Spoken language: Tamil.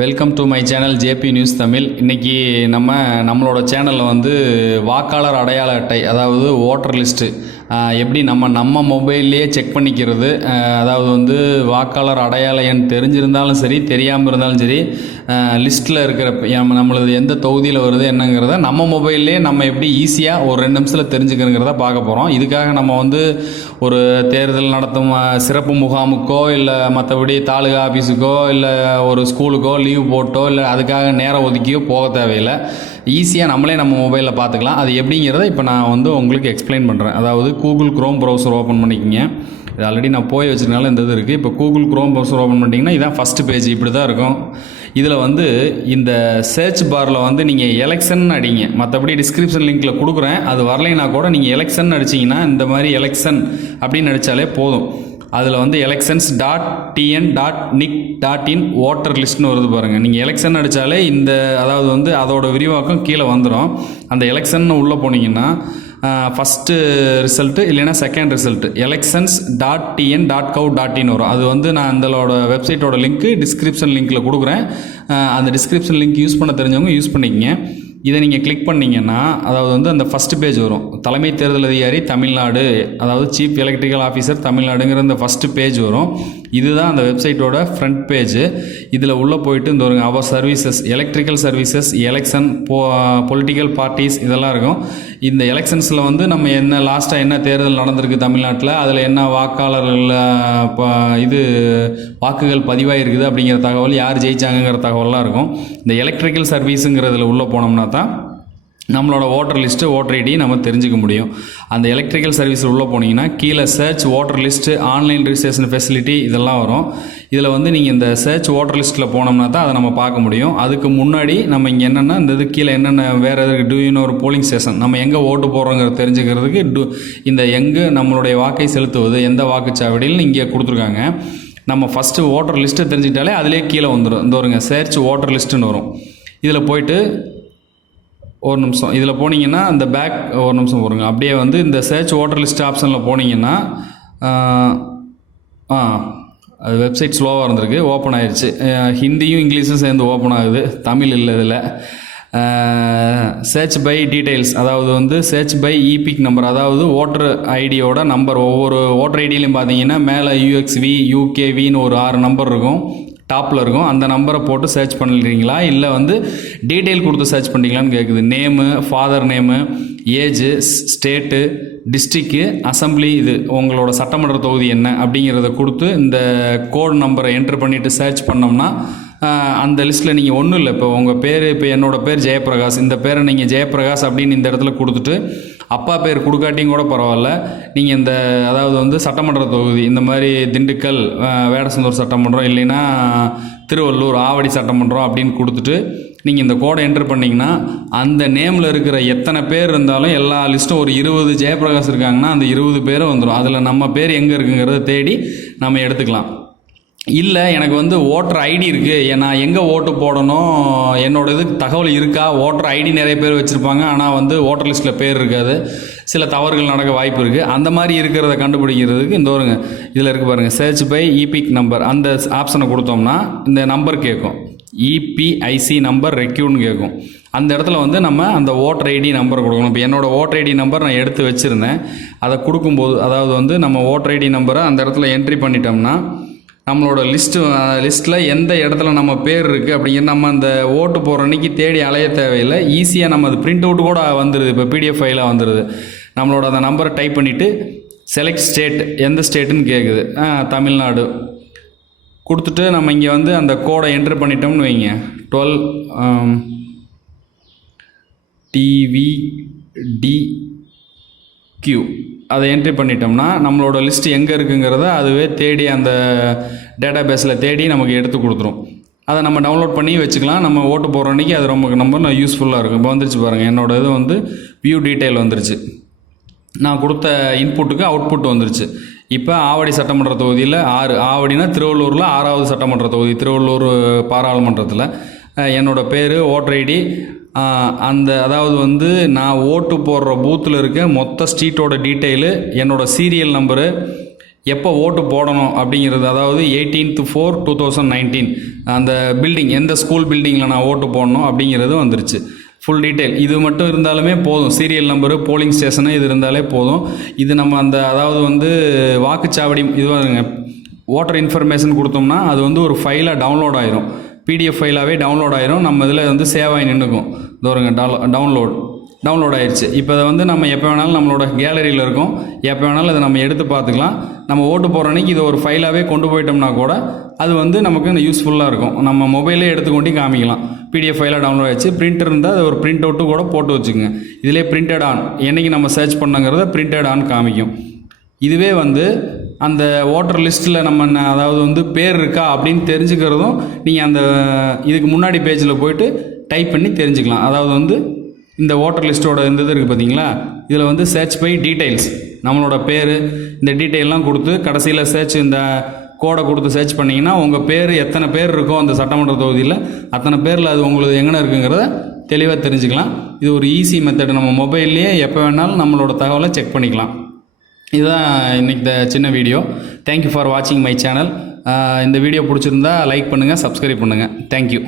Welcome to my channel JP news Tamil. இன்றைக்கி நம்மளோட சேனலில் வந்து வாக்காளர் அடையாள அட்டை, அதாவது ஓட்டர் லிஸ்ட்டு எப்படி நம்ம மொபைல்லையே செக் பண்ணிக்கிறது. அதாவது வந்து வாக்காளர் அடையாள எண் தெரிஞ்சிருந்தாலும் சரி, தெரியாமல் இருந்தாலும் சரி, லிஸ்ட்டில் இருக்கிற நம்மளது எந்த தொகுதியில் வருது என்னங்கிறத நம்ம மொபைல்லே நம்ம எப்படி ஈஸியாக ஒரு 2 நிமிஷத்தில் தெரிஞ்சுக்கிறங்கிறத பார்க்க போகிறோம். இதுக்காக நம்ம வந்து ஒரு தேர்தல் நடத்தும் சிறப்பு முகாமுக்கோ இல்லை மற்றபடி தாலுகா ஆஃபீஸுக்கோ இல்லை ஒரு ஸ்கூலுக்கோ லீவ் போட்டோ இல்லை அதுக்காக நேரம் ஒதுக்கியோ போக தேவையில்லை. ஈஸியாக நம்மளே நம்ம மொபைலில் பார்த்துக்கலாம். அது எப்படிங்கிறத இப்போ நான் வந்து உங்களுக்கு எக்ஸ்பிளைன் பண்ணுறேன். அதாவது கூகுள் க்ரோம் ப்ரௌசர் ஓப்பன் பண்ணிக்கிங்க. இது ஆல்ரெடி நான் போய் வச்சுருக்கனால இந்த இது இருக்குது. இப்போ கூகுள் க்ரோம் ப்ரௌசர் ஓப்பன் பண்ணிட்டீங்கன்னா இதான் ஃபஸ்ட்டு பேஜ். இப்படி தான் இருக்கும். இதில் வந்து இந்த சர்ச் பாரில் வந்து நீங்கள் எலெக்ஷன் அடிங்க. மற்றபடி டிஸ்கிரிப்ஷன் லிங்க்கில் கொடுக்குறேன், அது வரலைன்னா கூட நீங்கள் எலெக்ஷன் அடிச்சிங்கன்னா இந்த மாதிரி எலெக்ஷன் அப்படின்னு அடித்தாலே போதும். அதில் வந்து elections.tn.nic.in ஓட்டர் லிஸ்ட்னு வருது பாருங்கள். நீங்கள் எலெக்ஷன் அடித்தாலே இந்த அதாவது வந்து அதோட விரிவாக்கம் கீழே வந்துடும். அந்த எலெக்ஷன் உள்ளே போனீங்கன்னா ஃபஸ்ட்டு ரிசல்ட்டு இல்லைன்னா செகண்ட் ரிசல்ட்டு elections.tn.gov.in வரும். அது வந்து நான் அந்தளோட வெப்சைட்டோட லிங்க்கு டிஸ்கிரிப்ஷன் லிங்க்கில் கொடுக்குறேன். அந்த டிஸ்கிரிப்ஷன் லிங்க் யூஸ் பண்ண தெரிஞ்சவங்க யூஸ் பண்ணிக்கங்க. இதை நீங்கள் கிளிக் பண்ணிங்கன்னா அதாவது வந்து அந்த ஃபஸ்ட்டு பேஜ் வரும். தலைமை தேர்தல் அதிகாரி தமிழ்நாடு, அதாவது சீஃப் எலக்ட்ரிக்கல் ஆஃபீஸர் தமிழ்நாடுங்கிற இந்த ஃபஸ்ட்டு பேஜ் வரும். இதுதான் அந்த வெப்சைட்டோட ஃப்ரண்ட் பேஜ். இதில் உள்ளே போயிட்டு இந்த ஒரு அவர் services, electrical services, election, political parties இதெல்லாம் இருக்கும். இந்த எலெக்ஷன்ஸில் வந்து நம்ம என்ன லாஸ்ட்டாக என்ன தேர்தல் நடந்திருக்கு தமிழ்நாட்டில், அதில் என்ன வாக்காளர்கள் இது வாக்குகள் பதிவாயிருக்குது அப்படிங்கிற தகவல், யார் ஜெயிச்சாங்கங்கிற தகவல்லாம் இருக்கும். இந்த எலக்ட்ரிக்கல் சர்வீஸுங்கிறதுல உள்ளே போனோம்னா தான் நம்மளோட ஓட்டர் லிஸ்ட்டு, ஓட்டர் ஐடி நம்ம தெரிஞ்சுக்க முடியும். அந்த எலக்ட்ரிக்கல் சர்வீஸில் உள்ளே போனீங்கன்னா கீழே search voter list, online registration facility இதெல்லாம் வரும். இதில் வந்து நீங்கள் இந்த சர்ச் ஓட்டர் லிஸ்ட்டில் போனோம்னா தான் அதை நம்ம பார்க்க முடியும். அதுக்கு முன்னாடி நம்ம இங்கே என்னென்னா இந்த இது கீழே என்னென்ன வேறு எதுக்கு டூயின்னு ஒரு போலிங் ஸ்டேஷன், நம்ம எங்கே ஓட்டு போடுறோங்கிற தெரிஞ்சுக்கிறதுக்கு இந்த எங்கே நம்மளுடைய வாக்கை செலுத்துவது, எந்த வாக்குச்சாவடியில் இங்கே கொடுத்துருக்காங்க. நம்ம ஃபஸ்ட்டு ஓட்டர் லிஸ்ட்டை தெரிஞ்சுக்கிட்டாலே அதிலே கீழே வந்துடும். இந்த வருங்க சர்ச் ஓட்டர் லிஸ்ட்டுன்னு வரும். இதில் போயிட்டு ஒரு நிமிஷம் இதில் போனீங்கன்னா அந்த பேக் ஒரு நிமிஷம் போடுங்க. அப்படியே வந்து இந்த சர்ச் ஓட்டர் லிஸ்ட் ஆப்ஷனில் போனீங்கன்னா அது வெப்சைட் ஸ்லோவாக இருந்திருக்கு, ஓப்பன் ஆயிடுச்சு. ஹிந்தியும் இங்கிலீஷும் சேர்ந்து ஓப்பன் ஆகுது, தமிழ் இல்லை இதில். சர்ச் பை டீட்டெயில்ஸ், அதாவது வந்து சர்ச் பை இபிக் நம்பர், அதாவது ஓட்டர் ஐடியோட நம்பர். ஒவ்வொரு ஓட்டர் ஐடியிலையும் பார்த்தீங்கன்னா மேலே யூஎக்ஸ்வி, யூகேவின்னு ஒரு 6 நம்பர் இருக்கும், டாப்பில் இருக்கும். அந்த நம்பரை போட்டு சர்ச் பண்ணுறீங்களா இல்லை வந்து டீட்டெயில் கொடுத்து சர்ச் பண்ணுறீங்களான்னு கேட்குது. Name, father name, age, state, district, assembly, இது உங்களோட சட்டமன்ற தொகுதி என்ன அப்படிங்கிறத கொடுத்து இந்த கோட் நம்பரை என்ட்ரு பண்ணிவிட்டு சர்ச் பண்ணோம்னா அந்த லிஸ்ட்டில் நீங்கள் ஒன்றும் இல்லை. இப்போ உங்கள் பேர், இப்போ என்னோடய பேர் ஜெயபிரகாஷ், இந்த பேரை நீங்கள் ஜெயபிரகாஷ் அப்படின்னு இந்த இடத்துல கொடுத்துட்டு அப்பா பேர் கொடுக்காட்டியும் கூட பரவாயில்ல, நீங்கள் இந்த அதாவது வந்து சட்டமன்ற தொகுதி இந்த மாதிரி திண்டுக்கல், வேடசந்தூர் சட்டமன்றம், இல்லைன்னா திருவள்ளூர், ஆவடி சட்டமன்றம் அப்படின்னு கொடுத்துட்டு நீங்கள் இந்த கோடை என்ட்ரு பண்ணிங்கன்னா அந்த நேமில் இருக்கிற எத்தனை பேர் இருந்தாலும் எல்லா லிஸ்ட்டும் ஒரு 20 ஜெயபிரகாஷ் இருக்காங்கன்னா அந்த 20 பேரும் வந்துடும். அதில் நம்ம பேர் எங்கே இருக்குங்கிறத தேடி நம்ம எடுத்துக்கலாம். இல்லை எனக்கு வந்து ஓட்டர் ஐடி இருக்குது, நான் எங்கே ஓட்டு போடணும், என்னோட இதுக்கு தகவல் இருக்கா, ஓட்டர் ஐடி நிறைய பேர் வச்சுருப்பாங்க ஆனால் வந்து ஓட்டர் லிஸ்ட்டில் பேர் இருக்காது, சில தவறுகள் நடக்க வாய்ப்பு இருக்குது. அந்த மாதிரி இருக்கிறத கண்டுபிடிக்கிறதுக்கு இந்த ஒருங்க இதில் இருக்குது பாருங்கள், சர்ச் பை இபிக் நம்பர், அந்த ஆப்ஷனை கொடுத்தோம்னா இந்த நம்பர் கேட்கும், இபிஐசி நம்பர் ரெக்யூன்னு கேட்கும். அந்த இடத்துல வந்து நம்ம அந்த ஓட்டர் ஐடி நம்பரை கொடுக்கணும். இப்போ என்னோடய ஓட்டர் ஐடி நம்பர் நான் எடுத்து வச்சுருந்தேன், அதை கொடுக்கும்போது அதாவது வந்து நம்ம ஓட்டர் ஐடி நம்பரை அந்த இடத்துல என்ட்ரி பண்ணிட்டோம்னா நம்மளோட லிஸ்ட்டில் எந்த இடத்துல நம்ம பேர் இருக்குது அப்படிங்கிற நம்ம அந்த ஓட்டு போகிற அன்றைக்கி தேடி அலைய தேவையில்லை. ஈஸியாக நம்ம அது பிரிண்ட் அவுட் கூட வந்துடுது, இப்போ பிடிஎஃப் ஃபைலாக வந்துடுது. நம்மளோட அந்த நம்பரை டைப் பண்ணிவிட்டு செலக்ட் ஸ்டேட், எந்த ஸ்டேட்டுன்னு கேட்குது, தமிழ்நாடு கொடுத்துட்டு நம்ம இங்கே வந்து அந்த கோடை என்ட்ரு பண்ணிட்டோம்னு வைங்க, 12 TVDQ அதை என்ட்ரி பண்ணிட்டோம்னா நம்மளோட லிஸ்ட்டு எங்கே இருக்குங்கிறத அதுவே தேடி அந்த டேட்டா பேஸில் தேடி நமக்கு எடுத்து கொடுத்துரும். அதை நம்ம டவுன்லோட் பண்ணி வச்சுக்கலாம். நம்ம ஓட்டு போகிற அன்றைக்கி அது ரொம்ப யூஸ்ஃபுல்லாக இருக்கும். இப்போ வந்துருச்சு பாருங்கள், என்னோடய இது வந்து வியூ டீட்டெயில் வந்துருச்சு. நான் கொடுத்த இன்புட்டுக்கு அவுட்புட் வந்துருச்சு. இப்போ ஆவடி சட்டமன்ற தொகுதியில் 6, ஆவடினா திருவள்ளூரில் 6வது சட்டமன்ற தொகுதி, திருவள்ளூர் பாராளுமன்றத்தில் என்னோடய பேர், ஓட்டர் ஐடி, அந்த அதாவது வந்து நான் ஓட்டு போடுற பூத்தில் இருக்க மொத்த ஸ்ட்ரீட்டோட டீட்டெயிலு, என்னோடய சீரியல் நம்பரு, எப்போ ஓட்டு போடணும் அப்படிங்கிறது, அதாவது 18/4/2019 அந்த பில்டிங் எந்த ஸ்கூல் பில்டிங்கில் நான் ஓட்டு போடணும் அப்படிங்கிறது வந்துருச்சு. ஃபுல் டீட்டெயில் இது மட்டும் இருந்தாலுமே போதும். சீரியல் நம்பரு, போலிங் ஸ்டேஷனு இது இருந்தாலே போதும். இது நம்ம அந்த அதாவது வந்து வாக்குச்சாவடி இதுவாங்க ஓட்டர் இன்ஃபர்மேஷன் கொடுத்தோம்னா அது வந்து ஒரு ஃபைலாக டவுன்லோட் ஆயிரும். பிடிஎஃப் ஃபைலாகவே டவுன்லோட் ஆயிரும். நம்ம இதில் வந்து சேவ் ஆகி நின்றுக்கும். தோறுங்க டவுன்லோட் ஆயிடுச்சு. இப்போ அதை வந்து நம்ம எப்போ வேணாலும் நம்மளோட கேலரியில் இருக்கும், எப்போ வேணாலும் அதை நம்ம எடுத்து பார்த்துக்கலாம். நம்ம ஓட்டு போகிற அன்றைக்கி இதை ஒரு ஃபைலாகவே கொண்டு போயிட்டோம்னா கூட அது வந்து நமக்கு யூஸ்ஃபுல்லாக இருக்கும். நம்ம மொபைலே எடுத்துக்கொண்டு காமிக்கலாம். பிடிஎஃப் ஃபைலாக டவுன்லோட் ஆகிடுச்சு. பிரிண்டர் இருந்தால் அது ஒரு பிரிண்ட் அவுட்டு கூட போட்டு வச்சுக்கோங்க. இதிலே பிரிண்டட் ஆன் என்றைக்கு நம்ம சர்ச் பண்ணங்கிறத பிரிண்டட் ஆன் காமிக்கும். இதுவே வந்து அந்த ஓட்டர் லிஸ்ட்டில் நம்ம அதாவது வந்து பேர் இருக்கா அப்படின்னு தெரிஞ்சுக்கிறதும் நீங்கள் அந்த இதுக்கு முன்னாடி பேஜில் போயிட்டு டைப் பண்ணி தெரிஞ்சுக்கலாம். அதாவது வந்து இந்த ஓட்டர் லிஸ்ட்டோட இந்த இது இருக்குது பார்த்தீங்களா, இதில் வந்து சர்ச் பை டீட்டெயில்ஸ் நம்மளோட பேர் இந்த டீட்டெயிலெலாம் கொடுத்து கடைசியில் சர்ச் இந்த கோடை கொடுத்து சர்ச் பண்ணிங்கன்னா உங்கள் பேர் எத்தனை பேர் இருக்கோ அந்த சட்டமன்ற தொகுதியில் அத்தனை பேரில் அது உங்களுக்கு எங்கே இருக்குங்கிறத தெளிவாக தெரிஞ்சுக்கலாம். இது ஒரு ஈஸி மெத்தட். நம்ம மொபைல்லையே எப்போ வேணாலும் நம்மளோட தகவலை செக் பண்ணிக்கலாம். இதுதான் இன்றைக்கி சின்ன வீடியோ. தேங்க்யூ ஃபார் வாட்சிங் மை சேனல். இந்த வீடியோ பிடிச்சிருந்தா லைக் பண்ணுங்கள், சப்ஸ்கிரைப் பண்ணுங்கள். தேங்க்யூ.